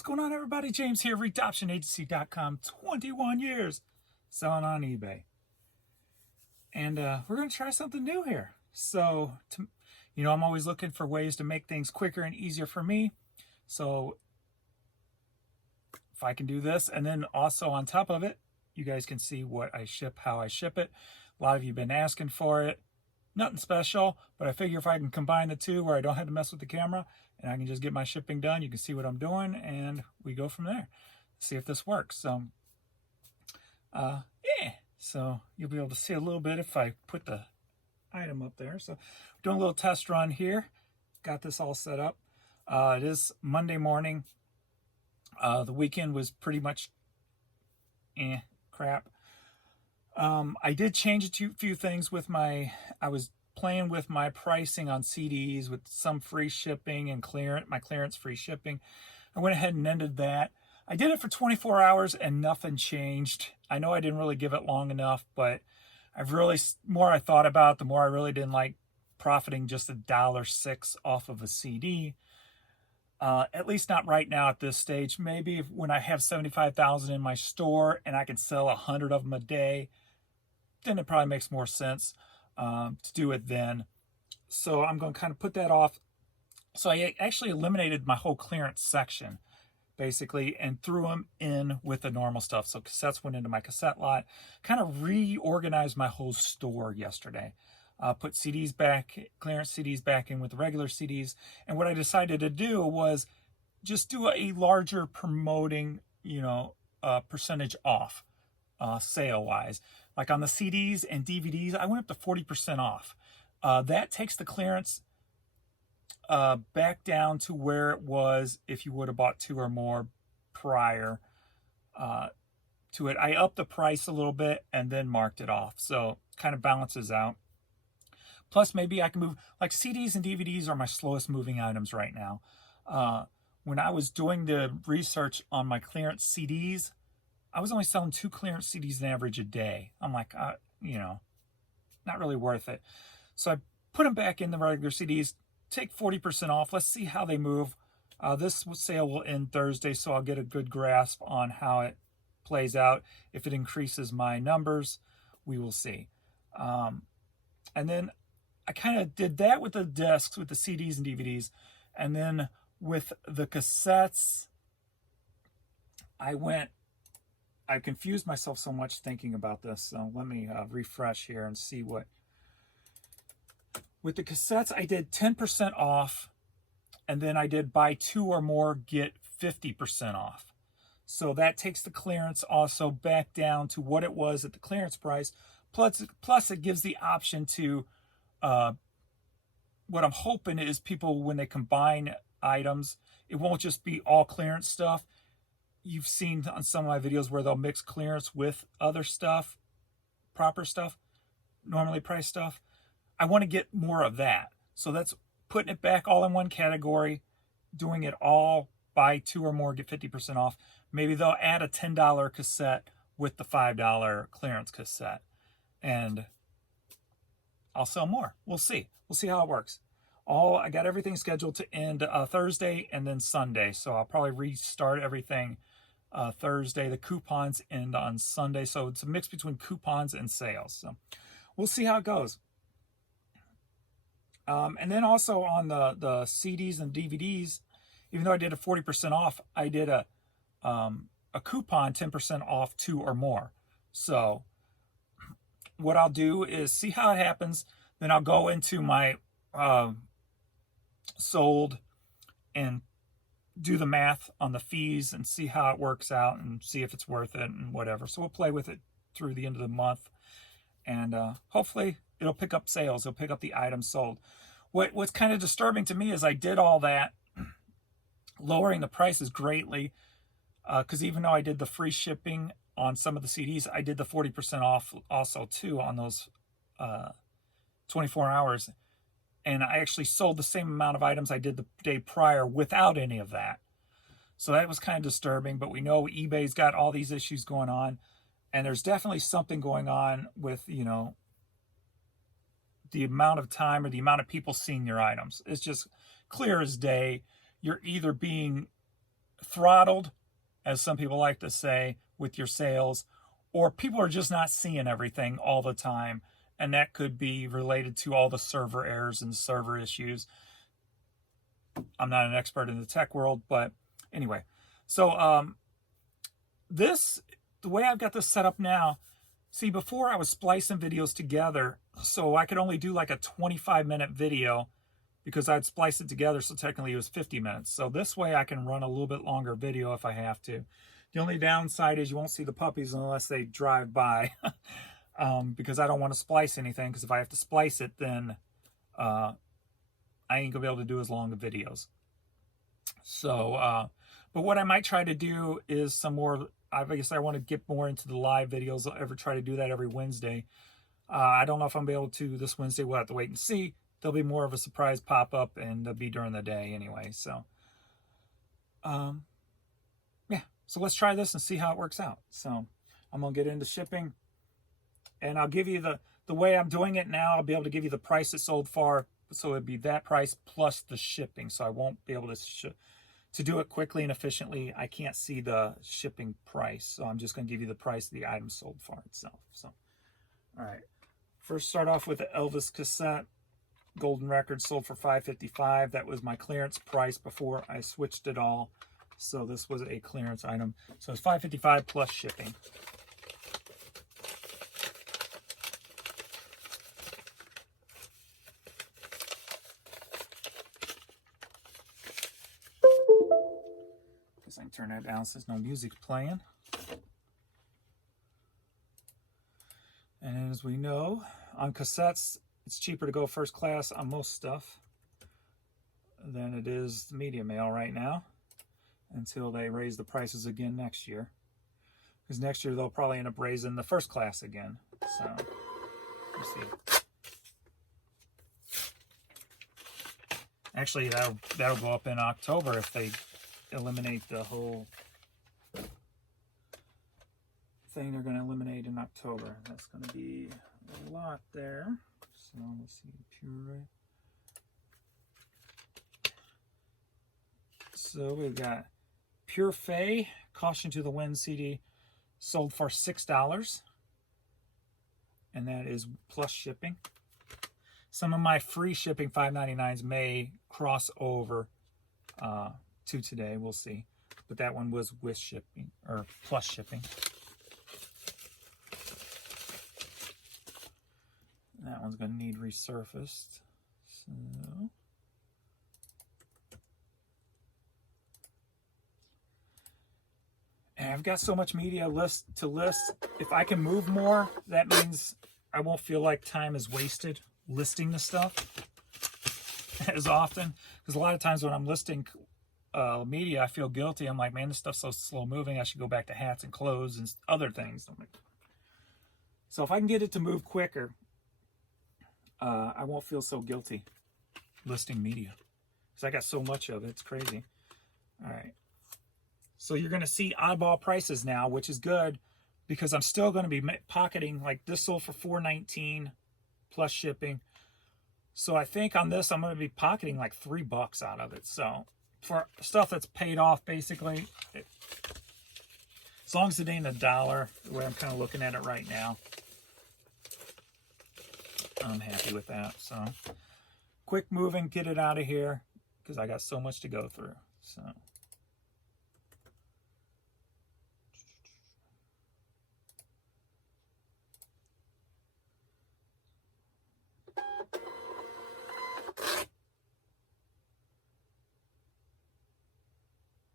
What's going on, everybody? James here, ReadOptionAgency.com. 21 years selling on eBay. And we're going to try something new here. So, I'm always looking for ways to make things quicker and easier for me. So, if I can do this, and then also on top of it, you guys can see what I ship, how I ship it. A lot of you have been asking for it. Nothing special, but I figure if I can combine the two where I don't have to mess with the camera and I can just get my shipping done, you can see what I'm doing, and we go from there. See if this works. So, yeah. So you'll be able to see a little bit if I put the item up there. So doing a little test run here. Got this all set up. It is Monday morning. The weekend was pretty much crap. I did change a few things with I was playing with my pricing on CDs with some free shipping and my clearance free shipping. I went ahead and ended that. I did it for 24 hours and nothing changed. I know I didn't really give it long enough, but more I thought about it, the more I really didn't like profiting just $1.06 off of a CD. At least not right now at this stage. Maybe when I have 75,000 in my store and I can sell 100 of them a day, then it probably makes more sense to do it then. So I'm going to kind of put that off. So I actually eliminated my whole clearance section, basically, and threw them in with the normal stuff. So cassettes went into my cassette lot, kind of reorganized my whole store yesterday. Put CDs back, clearance CDs back in with the regular CDs. And what I decided to do was just do a larger promoting, percentage off, sale-wise. Like on the CDs and DVDs, I went up to 40% off. That takes the clearance back down to where it was if you would have bought two or more prior to it. I upped the price a little bit and then marked it off. So kind of balances out. Plus, maybe I can move, like CDs and DVDs are my slowest moving items right now. When I was doing the research on my clearance CDs, I was only selling 2 clearance CDs on average a day. I'm like, not really worth it. So I put them back in the regular CDs, take 40% off. Let's see how they move. This sale will end Thursday, so I'll get a good grasp on how it plays out. If it increases my numbers, we will see. And then I kind of did that with the discs, with the CDs and DVDs. And then with the cassettes, I confused myself so much thinking about this. So let me refresh here and see what. With the cassettes, I did 10% off. And then I did buy 2 or more, get 50% off. So that takes the clearance also back down to what it was at the clearance price. Plus it gives the option to, what I'm hoping is people, when they combine items, it won't just be all clearance stuff. You've seen on some of my videos where they'll mix clearance with other stuff, proper stuff, normally priced stuff. I want to get more of that. So that's putting it back all in one category, doing it all, buy 2 or more, get 50% off. Maybe they'll add a $10 cassette with the $5 clearance cassette. And I'll sell more. We'll see. We'll see how it works. I got everything scheduled to end Thursday and then Sunday. So I'll probably restart everything Thursday. The coupons end on Sunday. So it's a mix between coupons and sales. So we'll see how it goes. And then also on the CDs and DVDs, even though I did a 40% off, I did a coupon 10% off 2 or more. So what I'll do is see how it happens. Then I'll go into my sold and do the math on the fees and see how it works out and see if it's worth it and whatever. So we'll play with it through the end of the month. And hopefully it'll pick up sales. It'll pick up the items sold. What's kind of disturbing to me is I did all that, lowering the prices greatly, because even though I did the free shipping on some of the CDs, I did the 40% off also too on those 24 hours. And I actually sold the same amount of items I did the day prior without any of that. So that was kind of disturbing, but we know eBay's got all these issues going on. And there's definitely something going on with, the amount of time or the amount of people seeing your items. It's just clear as day. You're either being throttled, as some people like to say, with your sales, or people are just not seeing everything all the time. And that could be related to all the server errors and server issues. I'm not an expert in the tech world, but anyway. So the way I've got this set up now, see, before I was splicing videos together, so I could only do like a 25-minute video because I'd splice it together, so technically it was 50 minutes. So this way I can run a little bit longer video if I have to. The only downside is you won't see the puppies unless they drive by. Because I don't want to splice anything, because if I have to splice it, then I ain't gonna be able to do as long of videos. So, but what I might try to do is some more, I guess I want to get more into the live videos. I'll ever try to do that every Wednesday. I don't know if I'm gonna be able to this Wednesday. We'll have to wait and see. There'll be more of a surprise pop-up, and they'll be during the day anyway. So, yeah. So let's try this and see how it works out. So I'm gonna get into shipping. And I'll give you the way I'm doing it now, I'll be able to give you the price it sold for. So it'd be that price plus the shipping. So I won't be able to do it quickly and efficiently. I can't see the shipping price. So I'm just going to give you the price the item sold for itself. So, all right. First start off with the Elvis cassette. Golden record sold for $5.55. That was my clearance price before I switched it all. So this was a clearance item. So it's $5.55 plus shipping. I can turn that down since no music's playing. And as we know, on cassettes, it's cheaper to go first class on most stuff than it is the media mail right now, until they raise the prices again next year. Because next year they'll probably end up raising the first class again. So, we'll see. Actually, that'll go up in October if they eliminate the whole thing they're going to eliminate in October. That's going to be a lot there. So let's see, pure. So we've got Pure Fay Caution to the Wind CD sold for $6, and that is plus shipping. Some of my free shipping $5.99s may cross over to today, we'll see. But that one was with shipping, or plus shipping. That one's going to need resurfaced. So, and I've got so much media to list. If I can move more, that means I won't feel like time is wasted listing the stuff as often. Because a lot of times when I'm listing media, I feel guilty. I'm like, man, this stuff's so slow moving. I should go back to hats and clothes and other things. So if I can get it to move quicker, I won't feel so guilty listing media, because I got so much of it. It's crazy. All right. So you're going to see oddball prices now, which is good, because I'm still going to be pocketing. Like this sold for $4.19 plus shipping. So I think on this, I'm going to be pocketing like $3 out of it. So for stuff that's paid off, basically, as long as it ain't $1, the way I'm kind of looking at it right now, I'm happy with that. So quick moving, get it out of here, because I got so much to go through. So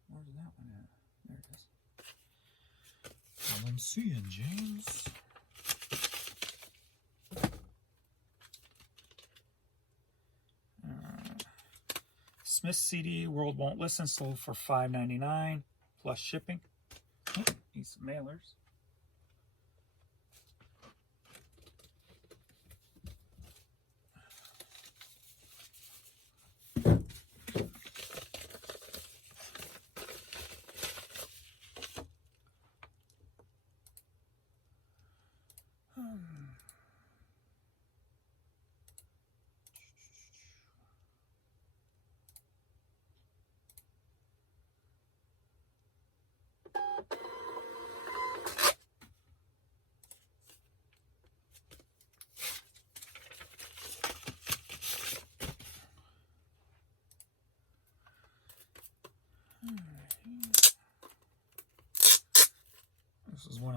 where's that one at? There it is. Well, I'm seeing, James. Smith CD World Won't Listen sold for $5.99 plus shipping. Oh, need some mailers.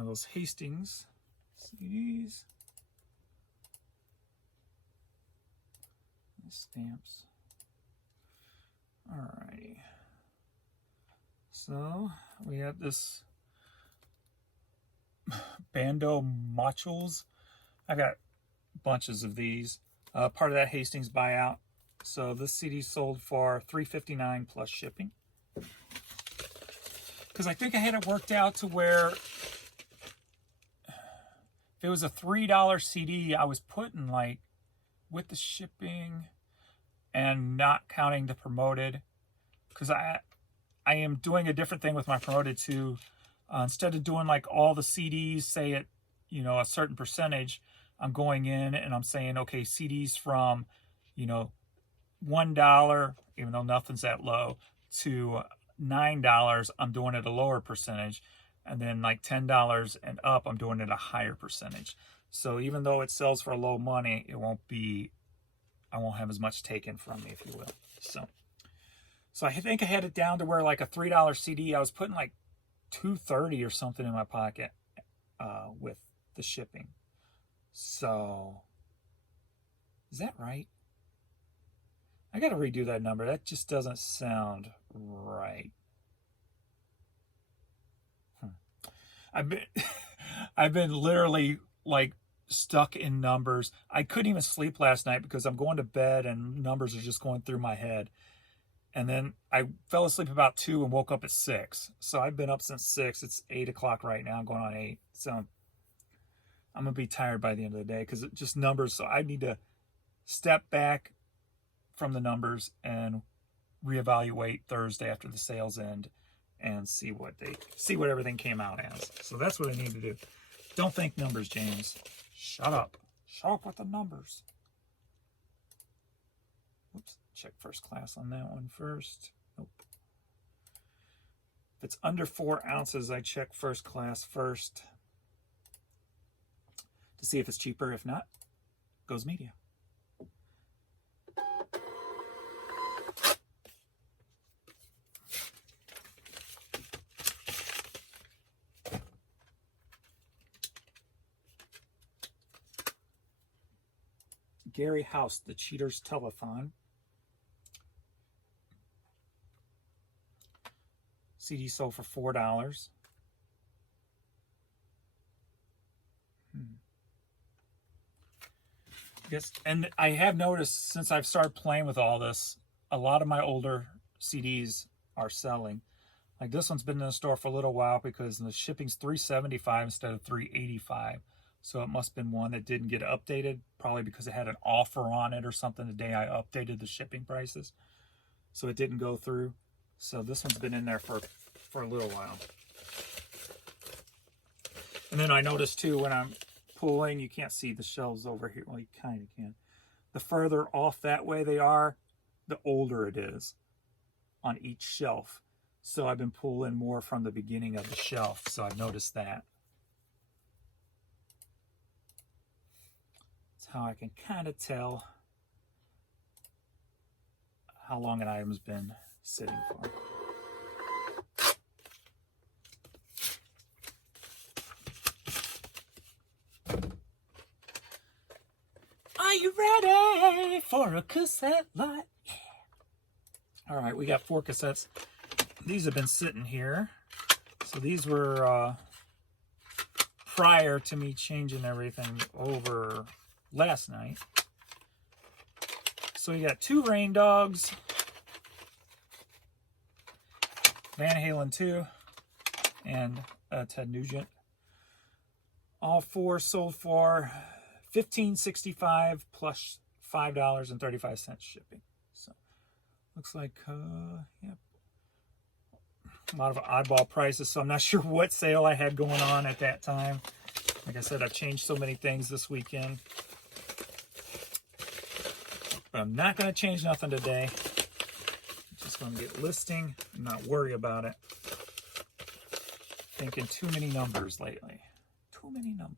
those Hastings CDs. Stamps. Alrighty. So we have this Bando Mochuls. I got bunches of these. Part of that Hastings buyout. So this CD sold for $3.59 plus shipping. Because I think I had it worked out to where if it was a $3 CD, I was putting like with the shipping and not counting the promoted, because I am doing a different thing with my promoted too. Instead of doing like all the CDs, say at a certain percentage, I'm going in and I'm saying, okay, CDs from $1, even though nothing's that low, to $9, I'm doing it a lower percentage, and then like $10 and up, I'm doing it a higher percentage. So even though it sells for low money, I won't have as much taken from me, if you will. So I think I had it down to where like a $3 CD, I was putting like $2.30 or something in my pocket with the shipping. So is that right? I got to redo that number. That just doesn't sound right. I've been literally like stuck in numbers. I couldn't even sleep last night because I'm going to bed and numbers are just going through my head. And then I fell asleep about 2 and woke up at 6. So I've been up since 6. It's 8 o'clock right now. I'm going on 8. So I'm going to be tired by the end of the day because it's just numbers. So I need to step back from the numbers and reevaluate Thursday after the sales end and see what everything came out as. So that's what I need to do. Don't think numbers, James. Shut up. Shut up with the numbers. Oops. Check first class on that one first. Nope. If it's under 4 ounces, I check first class first to see if it's cheaper. If not, goes media. Gary House, The Cheater's Telethon. CD sold for $4. Yes, and I have noticed since I've started playing with all this, a lot of my older CDs are selling. Like this one's been in the store for a little while because the shipping's $3.75 instead of $3.85. So it must have been one that didn't get updated, probably because it had an offer on it or something the day I updated the shipping prices. So it didn't go through. So this one's been in there for a little while. And then I noticed too, when I'm pulling, you can't see the shelves over here. Well, you kind of can. The further off that way they are, the older it is on each shelf. So I've been pulling more from the beginning of the shelf. So I've noticed that. That's how I can kind of tell how long an item's been sitting for. Are you ready for a cassette light? Yeah. All right, we got 4 cassettes. These have been sitting here. So these were prior to me changing everything over last night. So we got 2 Rain Dogs, Van Halen 2, and Ted Nugent. All 4 sold for $15.65 plus $5.35 shipping. So looks like yeah, a lot of oddball prices. So I'm not sure what sale I had going on at that time. Like I said, I've changed so many things this weekend. But I'm not going to change nothing today. I'm just going to get listing and not worry about it. Thinking too many numbers lately. Too many numbers.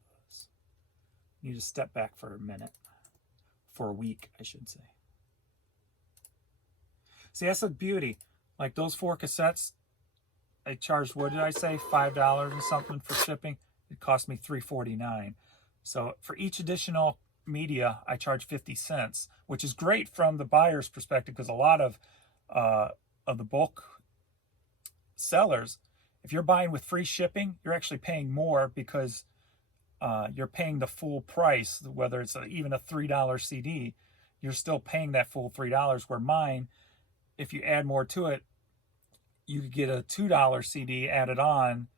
Need to step back for a minute. For a week, I should say. See, that's the beauty. Like those 4 cassettes, I charged, what did I say, $5 or something for shipping. It cost me $3.49. So for each additional media, I charge 50 cents, which is great from the buyer's perspective, because a lot of the bulk sellers, if you're buying with free shipping, you're actually paying more, because you're paying the full price. Whether it's even a $3 CD, you're still paying that full $3, where mine, if you add more to it, you could get a $2 CD added on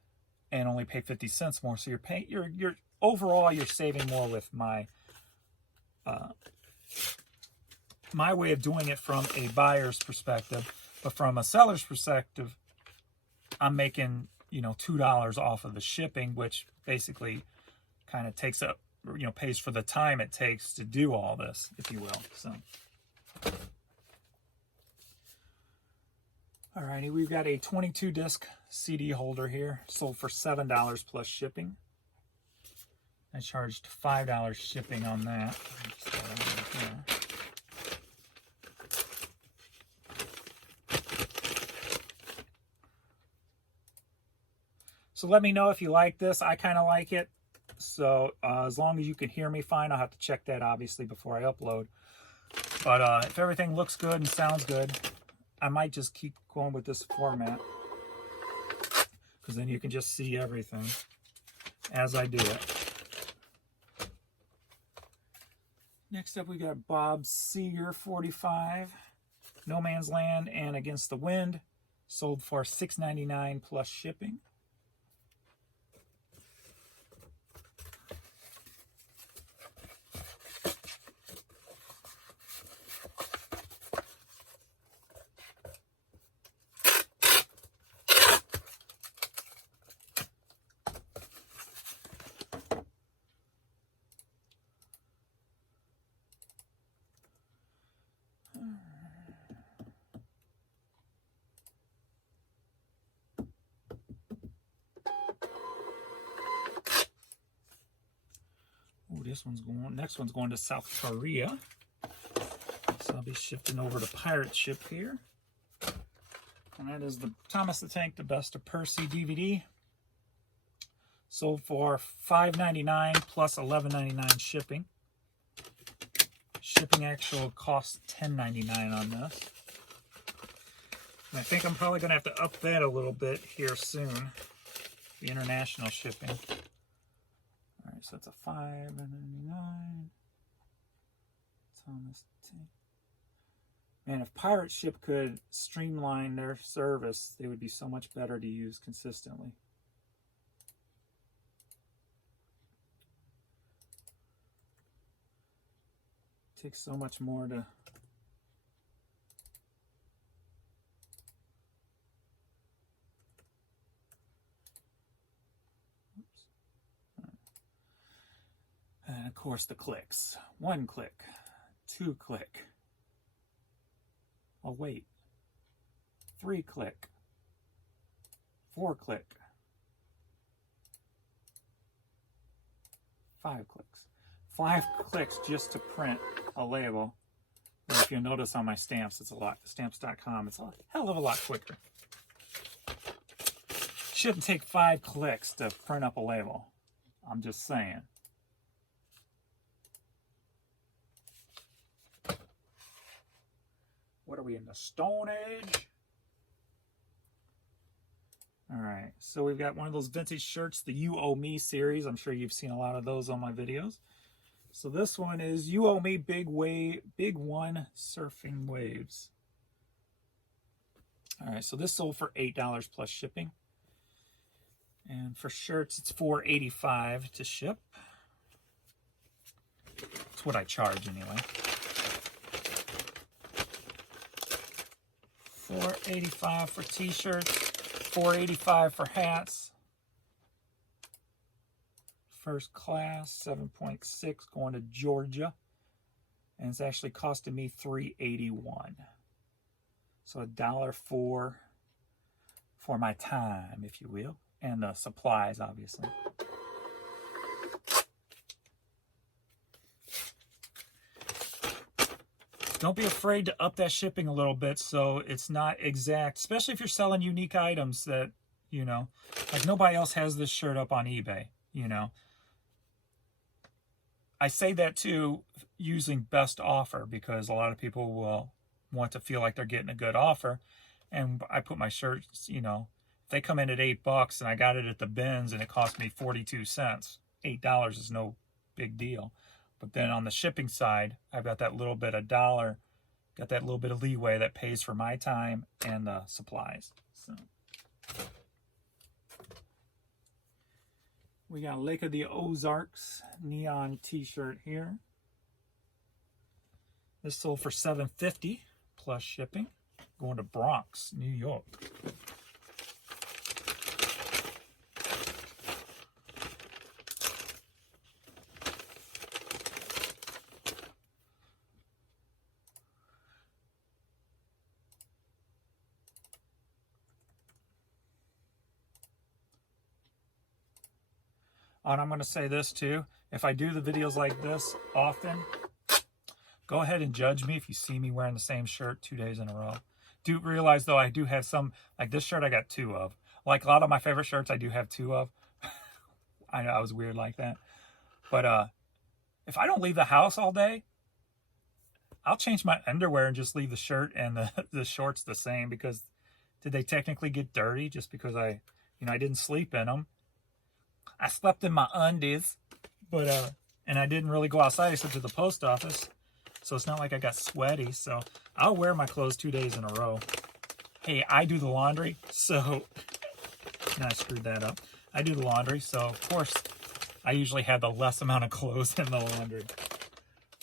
and only pay 50 cents more. So you're paying, you're overall, you're saving more with my my way of doing it from a buyer's perspective. But from a seller's perspective, I'm making, $2 off of the shipping, which basically kind of takes up, pays for the time it takes to do all this, if you will. So, alrighty, we've got a 22 disc CD holder here, sold for $7 plus shipping. I charged $5 shipping on that. So let me know if you like this. I kind of like it. So as long as you can hear me fine, I'll have to check that obviously before I upload. But if everything looks good and sounds good, I might just keep going with this format, because then you can just see everything as I do it. Next up, we got Bob Seger 45, No Man's Land and Against the Wind, sold for $6.99 plus shipping. Next one's going to South Korea. So I'll be shifting over to Pirate Ship here. And that is the Thomas the Tank, the Best of Percy DVD. Sold for $5.99 plus $11.99 shipping. Shipping actual cost $10.99 on this. And I think I'm probably going to have to up that a little bit here soon. The international shipping. Alright, so it's a $5.99. Thomas Tank. Man, if Pirate Ship could streamline their service, they would be so much better to use consistently. It takes so much more to... And of course the clicks. 1 click, 2 click. Oh wait. 3 click. 4 click. 5 clicks. 5 clicks just to print a label. And if you'll notice on my stamps, it's a lot. Stamps.com, it's a hell of a lot quicker. Shouldn't take 5 clicks to print up a label. I'm just saying. What are we in, the Stone Age? Alright, so we've got one of those vintage shirts, the You Owe Me series. I'm sure you've seen a lot of those on my videos. So this one is You Owe Me Big One Surfing Waves. Alright, so this sold for $8 plus shipping. And for shirts, it's $4.85 to ship. That's what I charge anyway. $4.85 for t-shirts, $4.85 for hats. First class, 7.6, going to Georgia. And it's actually costing me $3.81. So $1.04 for my time, if you will. And the supplies, obviously. Don't be afraid to up that shipping a little bit so it's not exact, especially if you're selling unique items that, like nobody else has this shirt up on eBay. you know. I say that too using best offer, because a lot of people will want to feel like they're getting a good offer. And I put my shirts, you know, if they come in at $8 and I got it at the bins and it cost me 42 cents, $8 is no big deal. But then on the shipping side, I've got that little bit of dollar, got that little bit of leeway that pays for my time and the supplies. So we got Lake of the Ozarks neon t-shirt here. This sold for $7.50 plus shipping. Going to Bronx, New York. And I'm going to say this too. If I do the videos like this often, go ahead and judge me if you see me wearing the same shirt 2 days in a row. Do realize, though, I do have some, like this shirt I got 2 of. Like a lot of my favorite shirts, I do have 2 of. I know I was weird like that. But if I don't leave the house all day, I'll change my underwear and just leave the shirt and the shorts the same, because did they technically get dirty just because I didn't sleep in them? I slept in my undies, but and I didn't really go outside except to the post office. So it's not like I got sweaty. So I'll wear my clothes 2 days in a row. Hey, I do the laundry, so I screwed that up. I do the laundry, so of course I usually have the less amount of clothes in the laundry.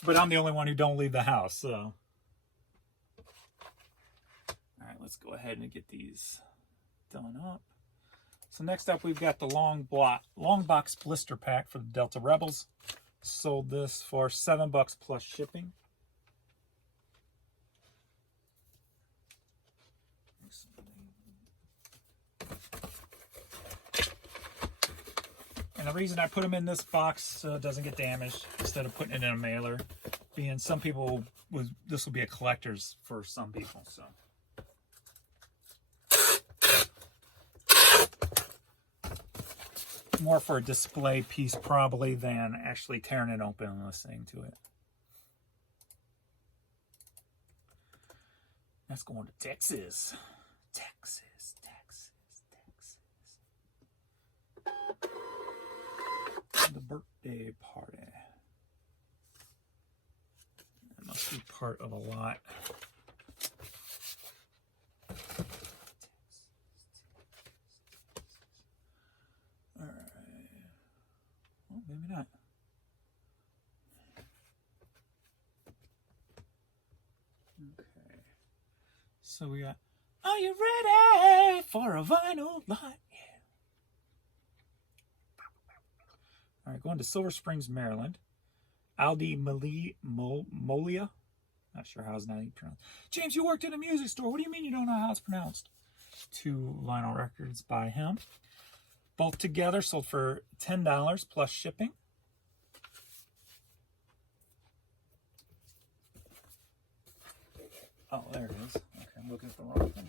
But I'm the only one who don't leave the house, so. All right, let's go ahead and get these done up. So next up, we've got the long box blister pack for the Delta Rebels. Sold this for $7 plus shipping. And the reason I put them in this box so it doesn't get damaged instead of putting it in a mailer, being some people, this will be a collector's for some people, so. More for a display piece probably than actually tearing it open and listening to it. That's going to Texas. Texas. The birthday party. It must be part of a lot. Well, maybe not. Okay. So we got, are you ready for a vinyl lot? Yeah. All right, going to Silver Springs, Maryland. Aldi Molia. Not sure how it's not pronounced. James, you worked in a music store. What do you mean you don't know how it's pronounced? 2 vinyl records by him. Both together sold for $10 plus shipping. Oh, there it is. Okay, I'm looking for the wrong thing.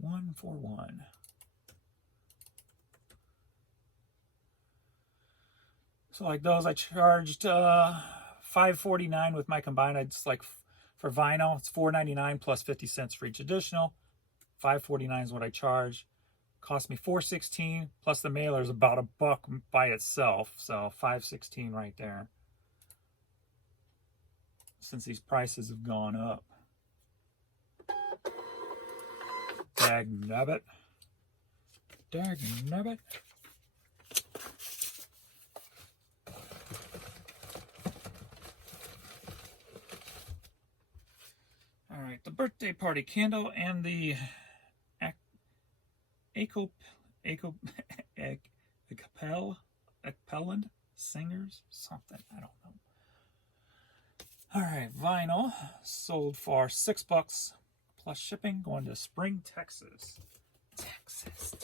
One for one. So like those, I charged $5.49 with my combined. I just like for vinyl, it's $4.99 plus 50 cents for each additional. $5.49 is what I charge. Cost me $4.16 plus the mailer is about $1 by itself. So $5.16 right there. Since these prices have gone up. Dagnabbit. Dagnabbit. All right, the birthday party candle and the Acapella singers, something, I don't know. All right, vinyl sold for $6 plus shipping, going to Spring, Texas. Texas.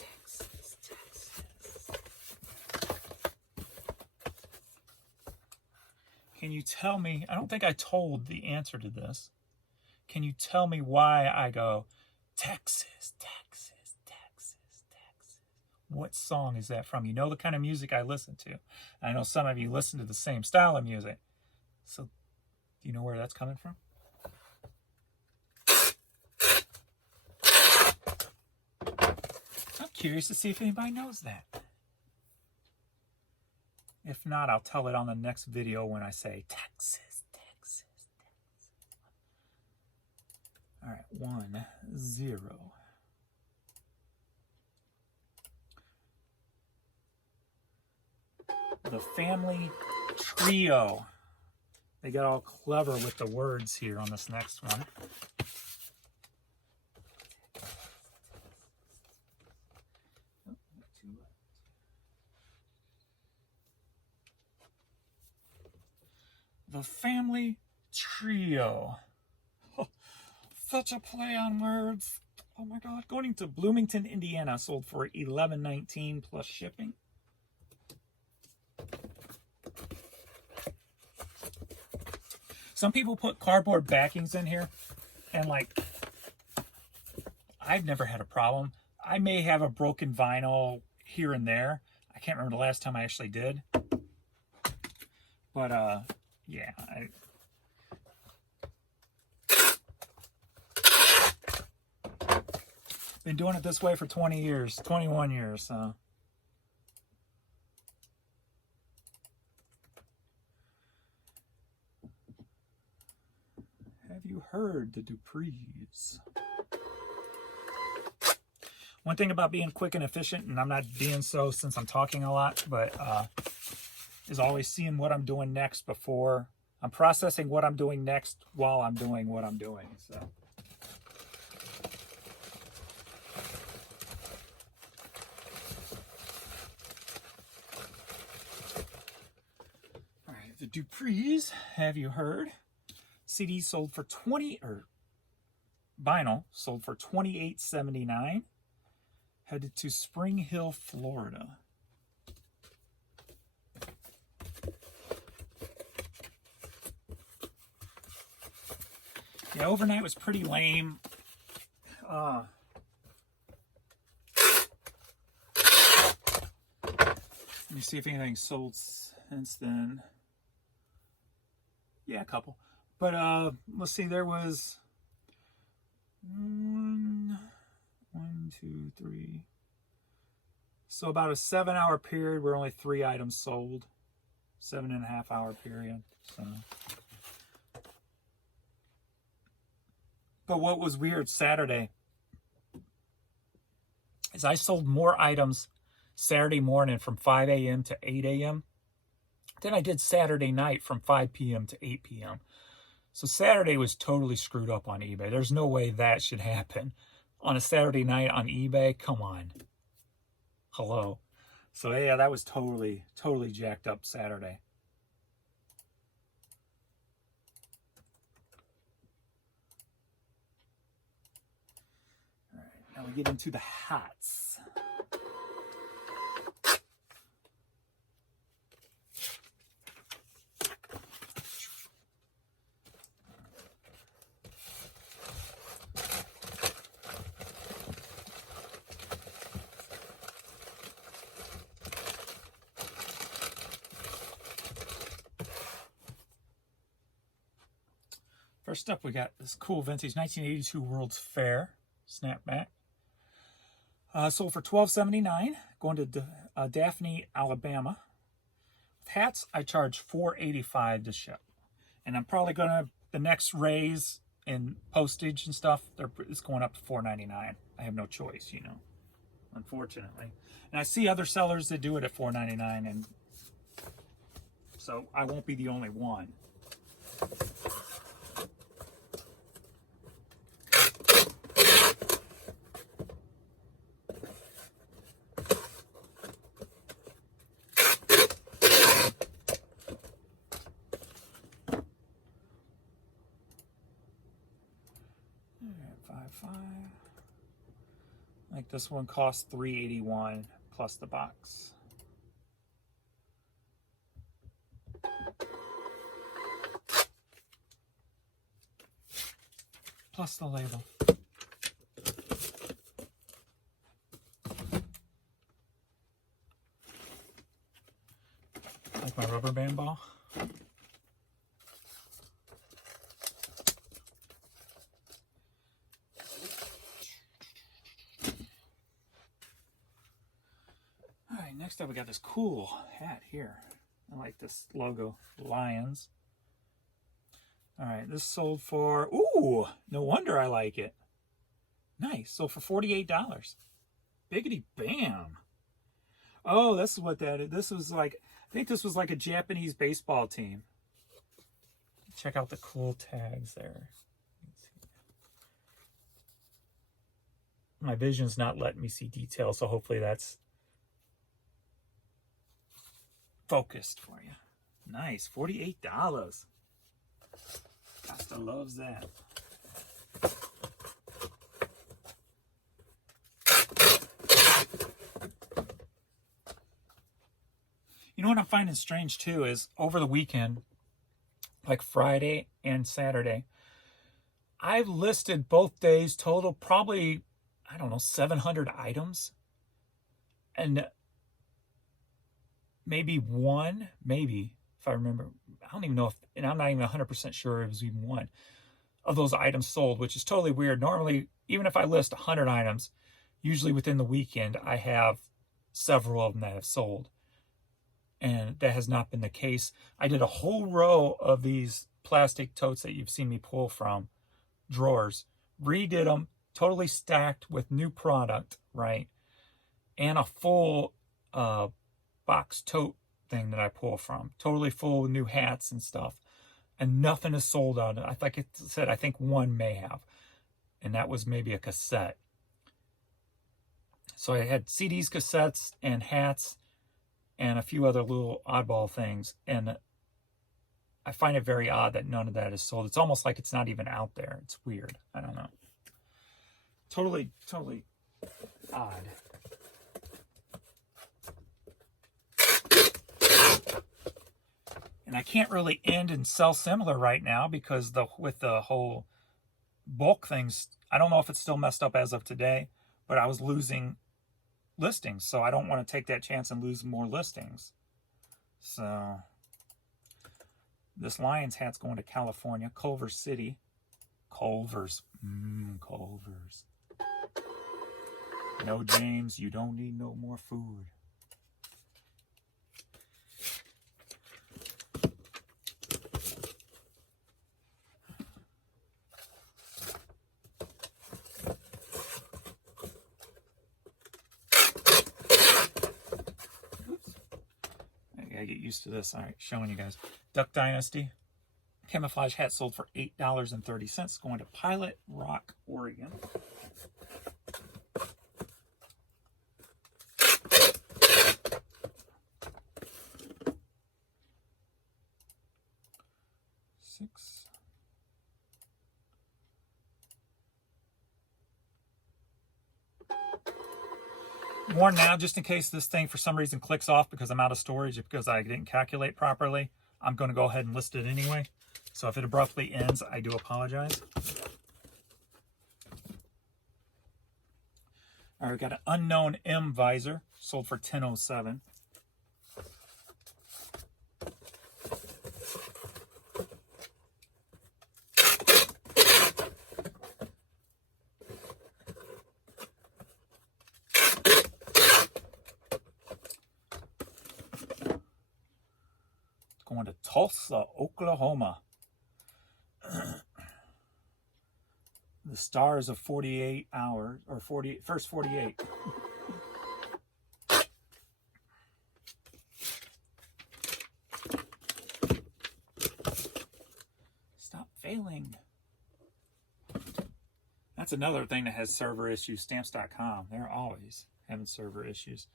Can you tell me, I don't think I told the answer to this. Can you tell me why I go, Texas, Texas, Texas, Texas? What song is that from? You know the kind of music I listen to. I know some of you listen to the same style of music. So, do you know where that's coming from? I'm curious to see if anybody knows that. If not, I'll tell it on the next video when I say Texas, Texas, Texas. All right, 1-0. The Family Trio. They got all clever with the words here on this next one. The Family Trio. Oh, such a play on words. Oh my God. Going to Bloomington, Indiana, sold for $11.19 plus shipping. Some people put cardboard backings in here, and like, I've never had a problem. I may have a broken vinyl here and there. I can't remember the last time I actually did. But, yeah. Been doing it this way for 20 years, 21 years, so. Have you heard the Duprees? One thing about being quick and efficient, and I'm not being so since I'm talking a lot, but is always seeing what I'm doing next before. I'm processing what I'm doing next while I'm doing what I'm doing. So. All right, the Duprees, have you heard? CD sold for vinyl sold for $28.79. Headed to Spring Hill, Florida. Yeah, overnight was pretty lame. Let me see if anything sold since then. Yeah, a couple. But let's see, there was 1, 2, 3. So about a 7-hour period where only 3 items sold. 7.5-hour period. So. But what was weird Saturday is I sold more items Saturday morning from 5 a.m. to 8 a.m. than I did Saturday night from 5 p.m. to 8 p.m. So Saturday was totally screwed up on eBay. There's no way that should happen on a Saturday night on eBay. Come on. Hello. So yeah, that was totally jacked up Saturday. All right, now we get into the hots. First up, we got this cool vintage 1982 World's Fair snapback. Sold for $12.79, going to Daphne, Alabama. With hats, I charge $4.85 to ship. And I'm probably going to, the next raise in postage and stuff, it's going up to $4.99. I have no choice, you know, unfortunately. And I see other sellers that do it at $4.99, and so I won't be the only one. Like this one costs $3.81 plus the box. plus the label. Like my rubber band ball. All right, next up we got this cool hat here. I like this logo, Lions. All right, this sold for, ooh, no wonder I like it. Nice, sold for $48. Biggity bam. Oh, this is what that is. This was like, I think this was like a Japanese baseball team. Check out the cool tags there. My vision's not letting me see details, so hopefully that's focused for you. Nice, $48. Costa loves that. You know what I'm finding strange too is over the weekend, like Friday and Saturday, I've listed both days total probably, I don't know, 700 items. And maybe one, if I remember, I don't even know if, and I'm not even 100% sure it was even one of those items sold, which is totally weird. Normally, even if I list 100 items, usually within the weekend, I have several of them that have sold. And that has not been the case. I did a whole row of these plastic totes that you've seen me pull from drawers, redid them, totally stacked with new product, right? And a full box tote thing that I pull from, totally full of new hats and stuff, and nothing is sold on it. Like I said, I think one may have, and that was maybe a cassette. So I had CDs, cassettes, and hats, and a few other little oddball things, and I find it very odd that none of that is sold. It's almost like it's not even out there. It's weird. I don't know. Totally odd. And I can't really end and sell similar right now because with the whole bulk things, I don't know if it's still messed up as of today, but I was losing listings, so I don't want to take that chance and lose more listings. So this Lions hat's going to California, Culver City. Culver's. Culver's. No, James, you don't need no more food. I get used to this. All right, showing you guys. Duck Dynasty. Camouflage hat sold for $8.30. Going to Pilot Rock, Oregon. Warn now, just in case this thing for some reason clicks off because I'm out of storage, because I didn't calculate properly, I'm going to go ahead and list it anyway. So if it abruptly ends, I do apologize. All right, we got an Unknown M visor, sold for $10.07. Going to Tulsa, Oklahoma. The stars of 48 hours, or first 48. Stop failing. That's another thing that has server issues, stamps.com. They're always having server issues.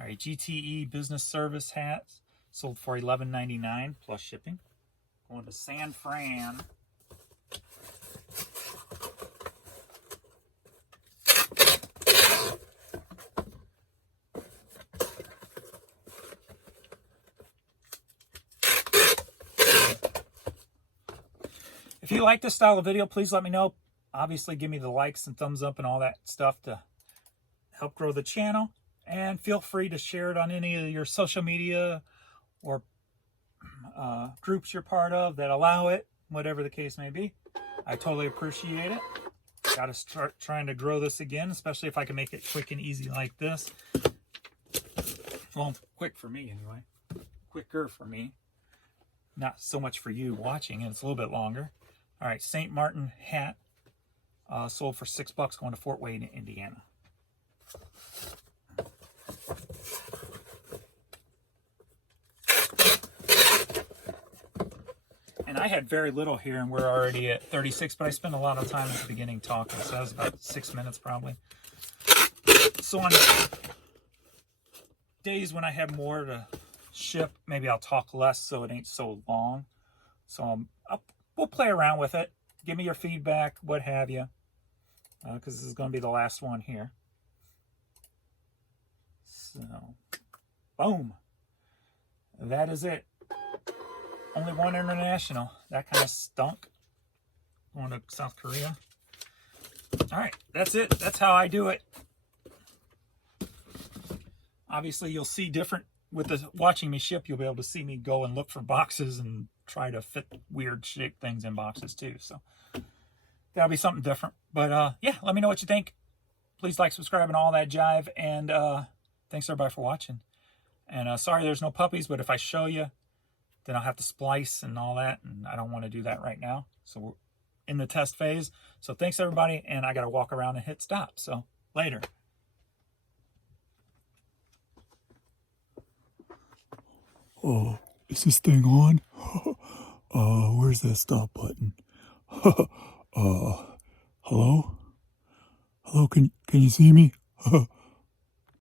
All right, GTE Business Service hats. Sold for $11.99 plus shipping. Going to San Fran. If you like this style of video, please let me know. obviously give me the likes and thumbs up and all that stuff to help grow the channel. And feel free to share it on any of your social media or groups you're part of that allow it, whatever the case may be. I totally appreciate it. Got to start trying to grow this again, especially if I can make it quick and easy like this. Well, quick for me anyway. Quicker for me. Not so much for you watching, and it's a little bit longer. All right, St. Martin hat sold for $6 going to Fort Wayne, Indiana. And I had very little here, and we're already at 36, but I spent a lot of time at the beginning talking, so that was about 6 minutes probably. So on days when I have more to ship, maybe I'll talk less so it ain't so long. So we'll play around with it. Give me your feedback, what have you, because this is going to be the last one here. So, boom. That is it. Only one international. That kind of stunk. Going to South Korea. All right, that's it. That's how I do it. Obviously, you'll see different with the watching me ship. You'll be able to see me go and look for boxes and try to fit weird shaped things in boxes too. So that'll be something different. But yeah, let me know what you think. Please like, subscribe, and all that jive. And thanks everybody for watching. And sorry there's no puppies, but if I show you, then I'll have to splice and all that, and I don't want to do that right now. So we're in the test phase. So thanks everybody, and I got to walk around and hit stop. So later. Oh, is this thing on? Where's that stop button? Hello? Hello, can you see me?